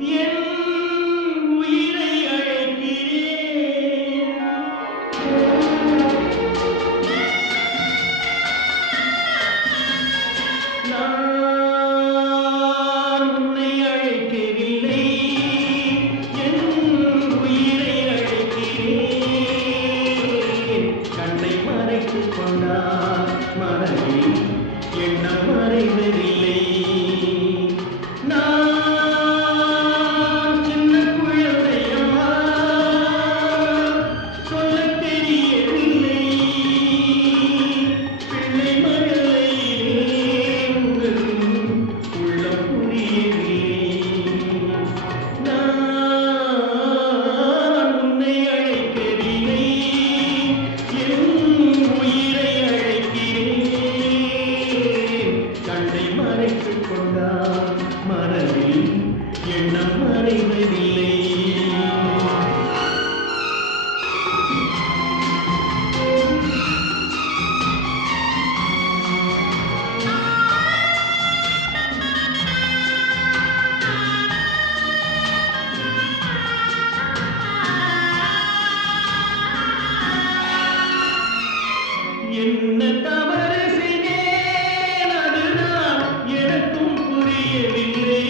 என் உயிரை அழைக்கிறேன். நான் உன்னை அழைக்கவில்லை, என் உயிரை அழைக்கிறேன். கண்ணை மறைத்துக் கொண்டால் மனதில் எண்ணம் மறைவதில்லை. நான் சின்ன குழந்தையம்மா, சொல்லத் தெரியவில்லை. பிள்ளை மகளை உங்களுக்கு உள்ளம் புரியவில்லை. நான் உன்னை அழைக்கவில்லை, என் உயிரை அழைக்கிறேன். கண்ணை மறைத்துக் கொண்டால் மனதில் எண்ணம் மறைவதில்லை. என்ன தவறு செய்தேன், அதுதான் எனக்கும் புரியவில்லை.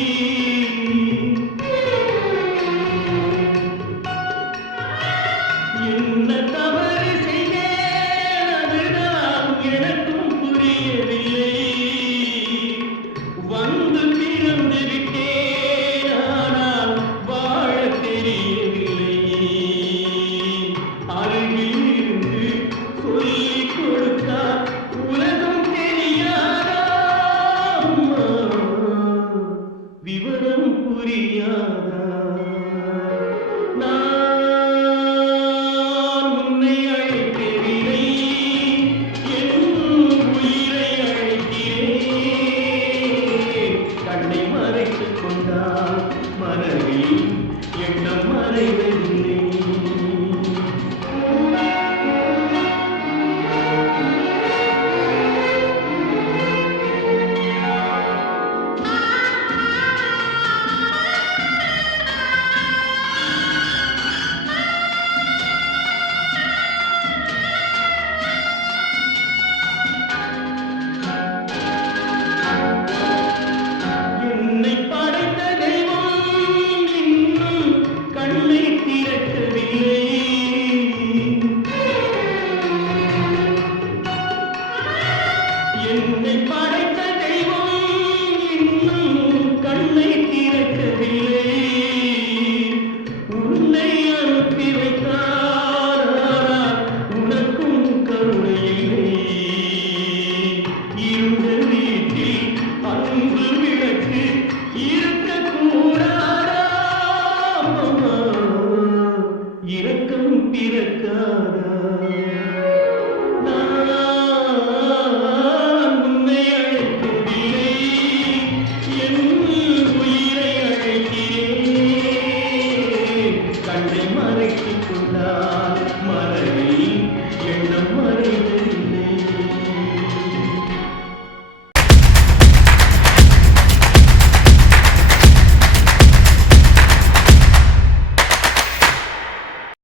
என்ன தவறு செய்தேன், அதுதான் எனக்கும் புரியவில்லை. வந்து பிறந்து விட்டேன், ஆனால் வாழத் தெரியவில்லை. அருகில் இருந்து சொல்லிக் கொடுத்தால் உலகம் தெரியாதா? விவரம் புரியாதா? நான் உன்னை அழைக்கவில்லை, என் உயிரை அழைக்கிறேன். கண்ணை மறைத்துக் கொண்டால் மனதில் எண்ணம் மறைவது